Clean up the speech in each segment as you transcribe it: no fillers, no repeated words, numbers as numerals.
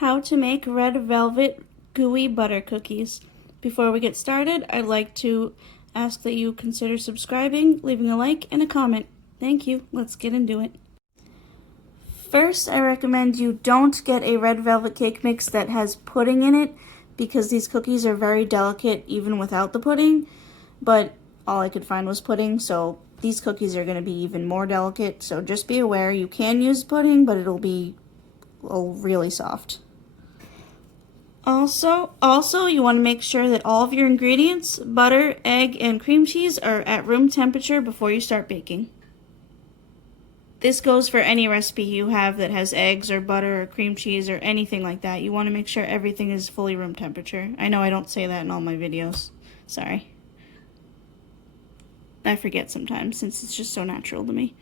How to make red velvet gooey butter cookies. Before we get started, I'd like to ask that you consider subscribing, leaving a like, and a comment. Thank you. Let's get into it. First, I recommend you don't get a red velvet cake mix that has pudding in it because these cookies are very delicate even without the pudding, but all I could find was pudding, so these cookies are going to be even more delicate, so just be aware you can use pudding, but it'll be really soft. Also, you want to make sure that all of your ingredients, butter, egg, and cream cheese are at room temperature before you start baking. This goes for any recipe you have that has eggs or butter or cream cheese or anything like that. You want to make sure everything is fully room temperature. I know I don't say that in all my videos. Sorry. I forget sometimes since it's just so natural to me.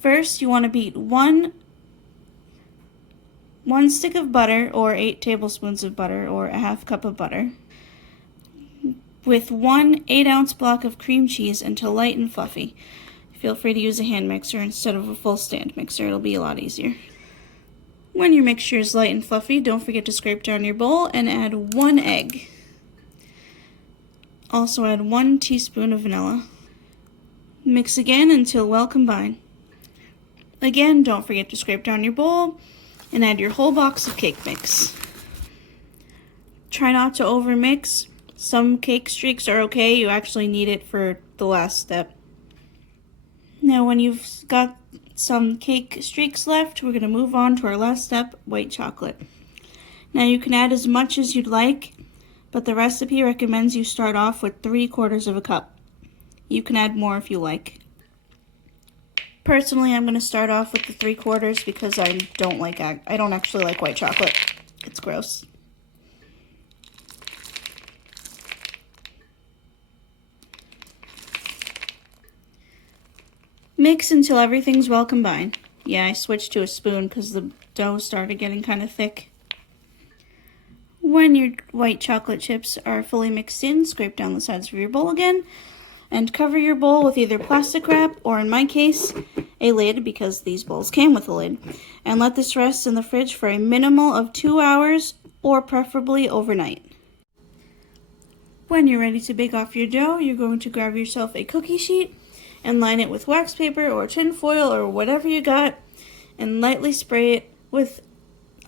First, you want to beat one stick of butter or 8 tablespoons of butter or a half cup of butter with 1 8-ounce block of cream cheese until light and fluffy. Feel free to use a hand mixer instead of a full stand mixer. It'll be a lot easier. When your mixture is light and fluffy, don't forget to scrape down your bowl and add 1 egg. Also add 1 teaspoon of vanilla. Mix again until well combined. Again, don't forget to scrape down your bowl and add your whole box of cake mix. Try not to overmix. Some cake streaks are okay. You actually need it for the last step. Now when you've got some cake streaks left, we're going to move on to our last step, white chocolate. Now you can add as much as you'd like, but the recipe recommends you start off with 3/4 of a cup. You can add more if you like. Personally, I'm going to start off with the 3/4 because I don't actually like white chocolate. It's gross. Mix until everything's well combined. Yeah, I switched to a spoon because the dough started getting kind of thick. When your white chocolate chips are fully mixed in, scrape down the sides of your bowl again and cover your bowl with either plastic wrap or, in my case, a lid because these bowls came with a lid. And let this rest in the fridge for a minimal of 2 hours or preferably overnight. When you're ready to bake off your dough, you're going to grab yourself a cookie sheet and line it with wax paper or tin foil or whatever you got and lightly spray it with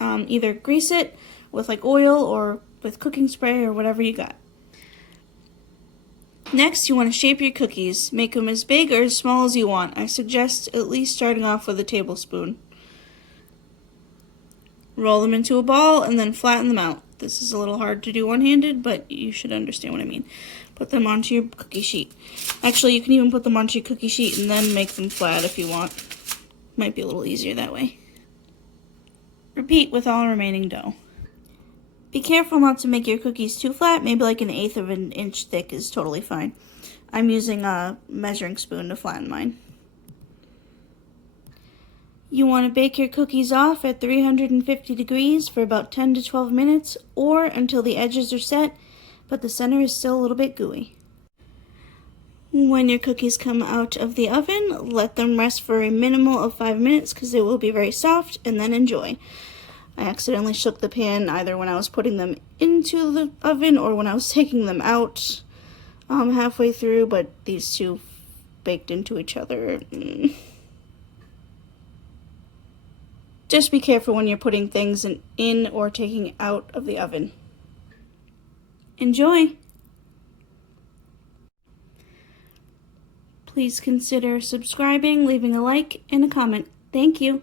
either grease it with like oil or with cooking spray or whatever you got. Next, you want to shape your cookies. Make them as big or as small as you want. I suggest at least starting off with a tablespoon. Roll them into a ball and then flatten them out. This is a little hard to do one-handed, but you should understand what I mean. Put them onto your cookie sheet. Actually, you can even put them onto your cookie sheet and then make them flat if you want. Might be a little easier that way. Repeat with all remaining dough. Be careful not to make your cookies too flat. Maybe like 1/8 of an inch thick is totally fine. I'm using a measuring spoon to flatten mine. You want to bake your cookies off at 350 degrees for about 10 to 12 minutes or until the edges are set, but the center is still a little bit gooey. When your cookies come out of the oven, let them rest for a minimal of 5 minutes because they will be very soft, and then enjoy. I accidentally shook the pan either when I was putting them into the oven or when I was taking them out halfway through, but these two baked into each other. Just be careful when you're putting things in or taking out of the oven. Enjoy! Please consider subscribing, leaving a like, and a comment. Thank you.